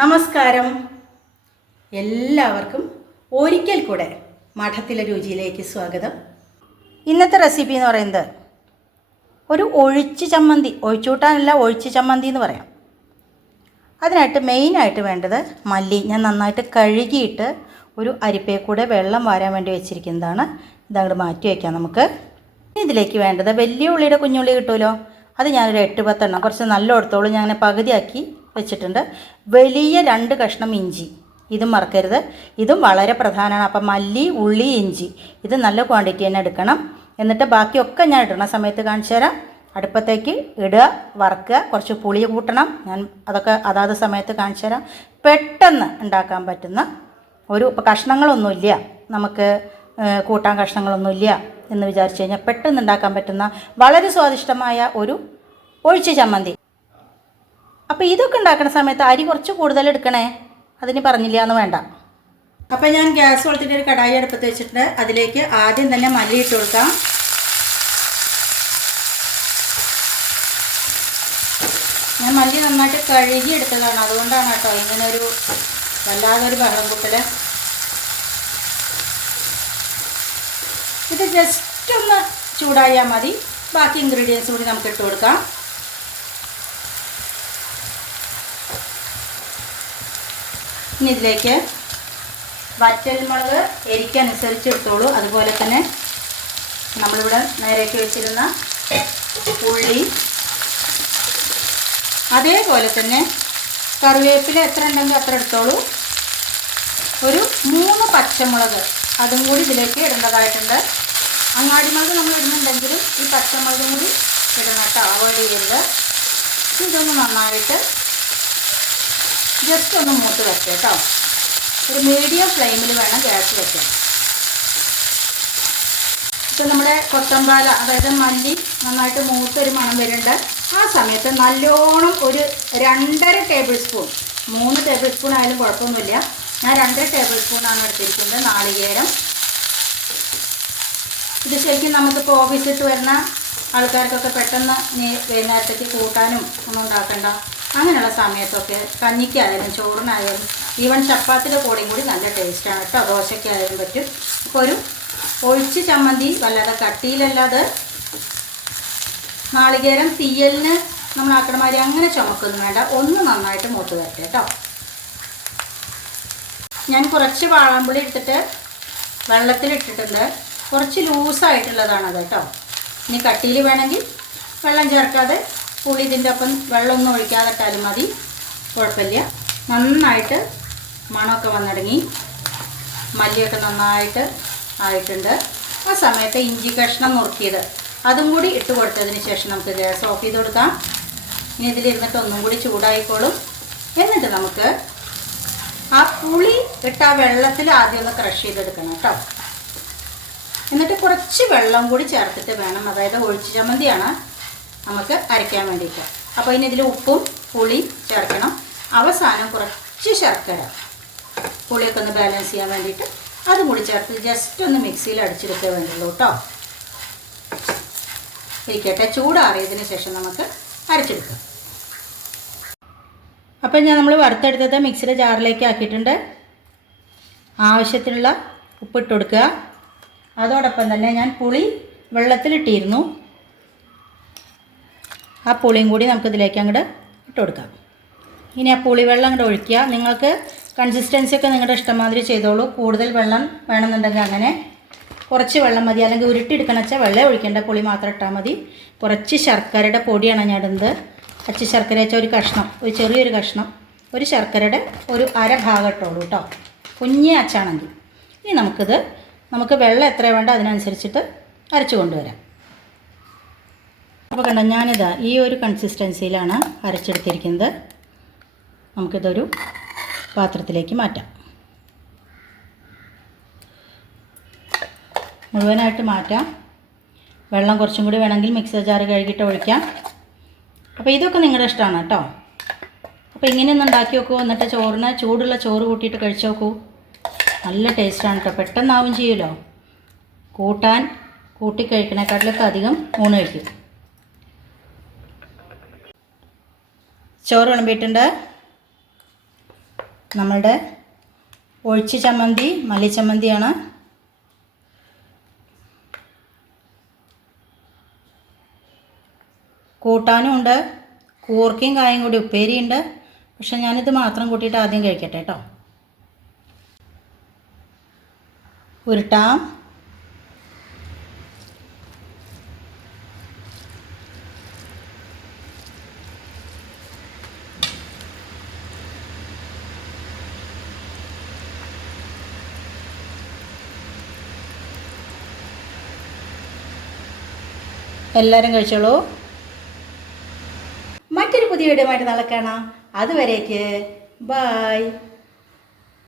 നമസ്കാരം. എല്ലാവർക്കും ഒരിക്കൽ കൂടെ മഠത്തിലെ രുചിയിലേക്ക് സ്വാഗതം. ഇന്നത്തെ റെസിപ്പി എന്ന് പറയുന്നത് ഒരു ഒഴിച്ച് ചമ്മന്തി ഒഴിച്ചുകൂട്ടാനല്ല ഒഴിച്ച് ചമ്മന്തി എന്ന് പറയാം. അതിനായിട്ട് മെയിനായിട്ട് വേണ്ടത് മല്ലി. ഞാൻ നന്നായിട്ട് കഴുകിയിട്ട് ഒരു അരിപ്പയെ കൂടെ വെള്ളം വാരാൻ വേണ്ടി വെച്ചിരിക്കുന്നതാണ്. ഇതങ്ങോട്ട് മാറ്റി വയ്ക്കാം നമുക്ക്. ഇതിലേക്ക് വേണ്ടത് വലിയ ഉള്ളിയുടെ കുഞ്ഞുള്ളി കിട്ടുമല്ലോ അത് ഞാനൊരു എട്ട് പത്തെണ്ണം. കുറച്ച് നല്ല എടുത്തോളൂ ഞാൻ പകുതിയാക്കി വെച്ചിട്ടുണ്ട്. വലിയ രണ്ട് കഷ്ണം ഇഞ്ചി. ഇതും മറക്കരുത്. ഇതും വളരെ പ്രധാനമാണ്. അപ്പം മല്ലി ഉള്ളി ഇഞ്ചി. ഇത് നല്ല ക്വാണ്ടിറ്റി തന്നെ എടുക്കണം. എന്നിട്ട് ബാക്കിയൊക്കെ ഞാൻ ഇടണ സമയത്ത് കാണിച്ചു തരാം. അടുപ്പത്തേക്ക് ഇടുക വറക്കുക കുറച്ച് പുളി കൂട്ടണം. ഞാൻ അതൊക്കെ അതാത് സമയത്ത് കാണിച്ചു തരാം. പെട്ടെന്ന് ഉണ്ടാക്കാൻ പറ്റുന്ന ഒരു ഇപ്പോൾ കഷ്ണങ്ങളൊന്നുമില്ല. നമുക്ക് കൂട്ടാൻ കഷ്ണങ്ങളൊന്നുമില്ല എന്ന് വിചാരിച്ചു കഴിഞ്ഞാൽ പെട്ടെന്ന് ഉണ്ടാക്കാൻ പറ്റുന്ന വളരെ സ്വാദിഷ്ടമായ ഒരു ഒഴിച്ച് ചമ്മന്തി. അപ്പോൾ ഇതൊക്കെ ഉണ്ടാക്കുന്ന സമയത്ത് അരി കുറച്ച് കൂടുതൽ എടുക്കണേ? അതിന് പറഞ്ഞില്ല എന്ന് വേണ്ട. അപ്പോൾ ഞാൻ ഗ്യാസ് കൊടുത്തിട്ട് ഒരു കടായി അടുപ്പത്ത് വെച്ചിട്ട് അതിലേക്ക് ആദ്യം തന്നെ മല്ലി ഇട്ട് കൊടുക്കാം. ഞാൻ മല്ലി നന്നായിട്ട് കഴുകി എടുത്തതാണ്. അതുകൊണ്ടാണ് കേട്ടോ ഇങ്ങനെ ഒരു വല്ലാതെ ഒരു ബഹളം കൂട്ടൽ ഇത് ജസ്റ്റ് ഒന്ന് ചൂടായാൽ മതി. ബാക്കി ഇൻഗ്രീഡിയൻസ് കൂടി നമുക്ക് ഇട്ട് കൊടുക്കാം. ഇനി ഇതിലേക്ക് വറ്റൽമുളക് എരിക്കനുസരിച്ച് എടുത്തോളൂ. അതുപോലെ തന്നെ നമ്മളിവിടെ നേരേക്ക് വെച്ചിരുന്ന ഉള്ളി അതേപോലെ തന്നെ കറിവേപ്പില എത്ര ഉണ്ടെങ്കിൽ അത്ര എടുത്തോളൂ. ഒരു മൂന്ന് പച്ചമുളക് അതും കൂടി ഇതിലേക്ക് ഇടേണ്ടതായിട്ടുണ്ട്. അങ്ങാടിമുളക് നമ്മൾ ഇടുന്നുണ്ടെങ്കിലും ഈ പച്ചമുളകും കൂടി ഇടണം കേട്ടോ. അവോയ്ഡ് ചെയ്യരുത്. ഇതൊന്ന് നന്നായിട്ട് ജസ്റ്റ് ഒന്ന് മൂത്ത് വെക്കാം കേട്ടോ. ഒരു മീഡിയം ഫ്ലെയിമിൽ വേണം ഗ്യാസ് വെക്കാൻ. ഇപ്പം നമ്മുടെ കൊത്തമ്പാല അതായത് മല്ലി നന്നായിട്ട് മൂത്തൊരു മണം വരുന്നുണ്ട്. ആ സമയത്ത് നല്ലോണം ഒരു രണ്ടര ടേബിൾ സ്പൂൺ മൂന്ന് ടേബിൾ സ്പൂൺ ആയാലും കുഴപ്പമൊന്നുമില്ല. ഞാൻ രണ്ടര ടേബിൾ സ്പൂണാണ് എടുത്തിരിക്കുന്നത് നാളികേരം. ഇത് ശരിക്കും നമുക്കിപ്പോൾ ഓഫീസിട്ട് വരുന്ന ആൾക്കാർക്കൊക്കെ പെട്ടെന്ന് വൈകുന്നേരത്തേക്ക് കൂട്ടാനും ഒന്നും ഉണ്ടാക്കണ്ട. അങ്ങനെയുള്ള സമയത്തൊക്കെ കഞ്ഞിക്കായാലും ചോറിനായാലും ഈവൻ ചപ്പാത്തിയുടെ കൂടെയും കൂടി നല്ല ടേസ്റ്റാണ് കേട്ടോ. ദോശയ്ക്കായാലും പറ്റും. ഇപ്പോൾ ഒരു ഒഴിച്ച് ചമ്മന്തി വല്ലാതെ കട്ടിയിലല്ലാതെ നാളികേരം തീയലിന് നമ്മൾ ആക്കണമാതിരി അങ്ങനെ ചുമക്കൊന്നും വേണ്ട. ഒന്ന് നന്നായിട്ട് മൂത്ത് വരട്ടെ കേട്ടോ. ഞാൻ കുറച്ച് വാഴമ്പുളി എടുത്തിട്ട് വെള്ളത്തിലിട്ടിട്ടുണ്ട് കുറച്ച് ലൂസായിട്ടുള്ളതാണത് കേട്ടോ. ഇനി കട്ടിയിൽ വേണമെങ്കിൽ വെള്ളം ചേർക്കാതെ പുളി ഇതിന്റെ ഒപ്പം വെള്ളമൊന്നും ഒഴിക്കാതെ ഇട്ടാലും മതി. കുഴപ്പമില്ല. നന്നായിട്ട് മണമൊക്കെ വന്നിടങ്ങി. മല്ലിയൊക്കെ നന്നായിട്ട് ആയിട്ടുണ്ട്. ആ സമയത്ത് ഇഞ്ചി കഷ്ണം നുറുക്കിയത്. അതും കൂടി ഇട്ട് കൊടുത്തതിന് ശേഷം നമുക്ക് ഗ്യാസ് ഓഫ് ചെയ്ത് കൊടുക്കാം. ഇനി ഇതിലിരുന്നിട്ട് ഒന്നും കൂടി ചൂടായിക്കോളും. എന്നിട്ട് നമുക്ക് ആ പുളി ഇട്ട ആ വെള്ളത്തിൽ ആദ്യം ഒന്ന് ക്രഷ് ചെയ്തെടുക്കണം കേട്ടോ. എന്നിട്ട് കുറച്ച് വെള്ളം കൂടി ചേർത്തിട്ട് വേണം. അതായത് ഒഴിച്ചു ചമ്മന്തിയാണ്. നമുക്ക് അരയ്ക്കാൻ വേണ്ടിയിട്ട്. അപ്പോൾ ഇനി ഇതിൽ ഉപ്പും പുളി ചേർക്കണം. അവസാനം കുറച്ച് ശർക്കര പുളിയൊക്കെ ഒന്ന് ബാലൻസ് ചെയ്യാൻ വേണ്ടിയിട്ട് അതും കൂടി ചേർത്ത് ജസ്റ്റ് ഒന്ന് മിക്സിയിൽ അടിച്ചെടുക്കേ വേണ്ടുള്ളൂ കേട്ടോ. ഇരിക്കട്ടെ ചൂടാറിയതിന് ശേഷം നമുക്ക് അരച്ചെടുക്കാം. അപ്പം ഞാൻ നമ്മൾ വറുത്തെടുത്തത് മിക്സിയുടെ ജാറിലേക്ക് ആക്കിയിട്ടുണ്ട്. ആവശ്യത്തിനുള്ള ഉപ്പിട്ട് കൊടുക്കുക. അതോടൊപ്പം തന്നെ ഞാൻ പുളി വെള്ളത്തിലിട്ടിരുന്നു. ആ പുളിയും കൂടി നമുക്ക് ഇതിലേക്ക് അങ്ങോട്ട് ഇട്ട് കൊടുക്കാം. ഇനി ആ പുളി വെള്ളം അങ്ങോട്ട് ഒഴിക്കുക. നിങ്ങൾക്ക് കൺസിസ്റ്റൻസി ഒക്കെ നിങ്ങളുടെ ഇഷ്ടമാതിരി ചെയ്തോളൂ. കൂടുതൽ വെള്ളം വേണമെന്നുണ്ടെങ്കിൽ അങ്ങനെ കുറച്ച് വെള്ളം മതി. അല്ലെങ്കിൽ ഉരുട്ടിയെടുക്കണം വെച്ചാൽ വെള്ളം ഒഴിക്കേണ്ട. പുളി മാത്രം ഇട്ടാൽ മതി. കുറച്ച് ശർക്കരയുടെ പൊടിയാണ് ഞാൻ ഇടുന്നത്. പച്ച ശർക്കര വെച്ചാൽ ഒരു കഷ്ണം ഒരു ചെറിയൊരു കഷ്ണം. ഒരു ശർക്കരയുടെ ഒരു അര ഭാഗം ഇട്ടോളൂ കേട്ടോ കുഞ്ഞേ അച്ചാണെങ്കിൽ ഇനി നമുക്കിത് നമുക്ക് വെള്ളം എത്ര വേണ്ട അതിനനുസരിച്ചിട്ട് അരച്ചു കൊണ്ടുവരാം. അപ്പോൾ കണ്ട ഞാനിതാ ഈ ഒരു കൺസിസ്റ്റൻസിയിലാണ് അരച്ചെടുത്തിരിക്കുന്നത്. നമുക്കിതൊരു പാത്രത്തിലേക്ക് മാറ്റാം. മുഴുവനായിട്ട് മാറ്റാം. വെള്ളം കുറച്ചും കൂടി വേണമെങ്കിൽ മിക്സർ ജാർ കഴുകിയിട്ട് ഒഴിക്കാം. അപ്പോൾ ഇതൊക്കെ നിങ്ങളുടെ ഇഷ്ടമാണ് കേട്ടോ. അപ്പോൾ ഇങ്ങനെ ഒന്ന് ഉണ്ടാക്കി നോക്കൂ എന്നിട്ട് ചോറിന് ചൂടുള്ള ചോറ് കൂട്ടിയിട്ട് കഴിച്ചു നോക്കൂ. നല്ല ടേസ്റ്റാണ് കേട്ടോ. പെട്ടെന്നാവും ചെയ്യുമല്ലോ. കൂട്ടാൻ കൂട്ടി കഴിക്കണേക്കാട്ടിലൊക്കെ അധികം ഊണ് കഴിക്കും. ചോറ് വിളമ്പിയിട്ടുണ്ട്. നമ്മളുടെ ഒഴിച്ച് ചമ്മന്തി മല്ലിച്ചമ്മന്തിയാണ് കൂട്ടാനും ഉണ്ട്. കൂർക്കയും കായും കൂടി ഉപ്പേരിയുണ്ട്. പക്ഷെ ഞാനിത് മാത്രം കൂട്ടിയിട്ട് ആദ്യം കഴിക്കട്ടെ കേട്ടോ. ഉരുട്ടാം. എല്ലാവരും കഴിച്ചോളൂ. മറ്റൊരു പുതിയ വീഡിയോ ആയിട്ട് നാളെ കാണാം. അതുവരേക്ക് ബായ്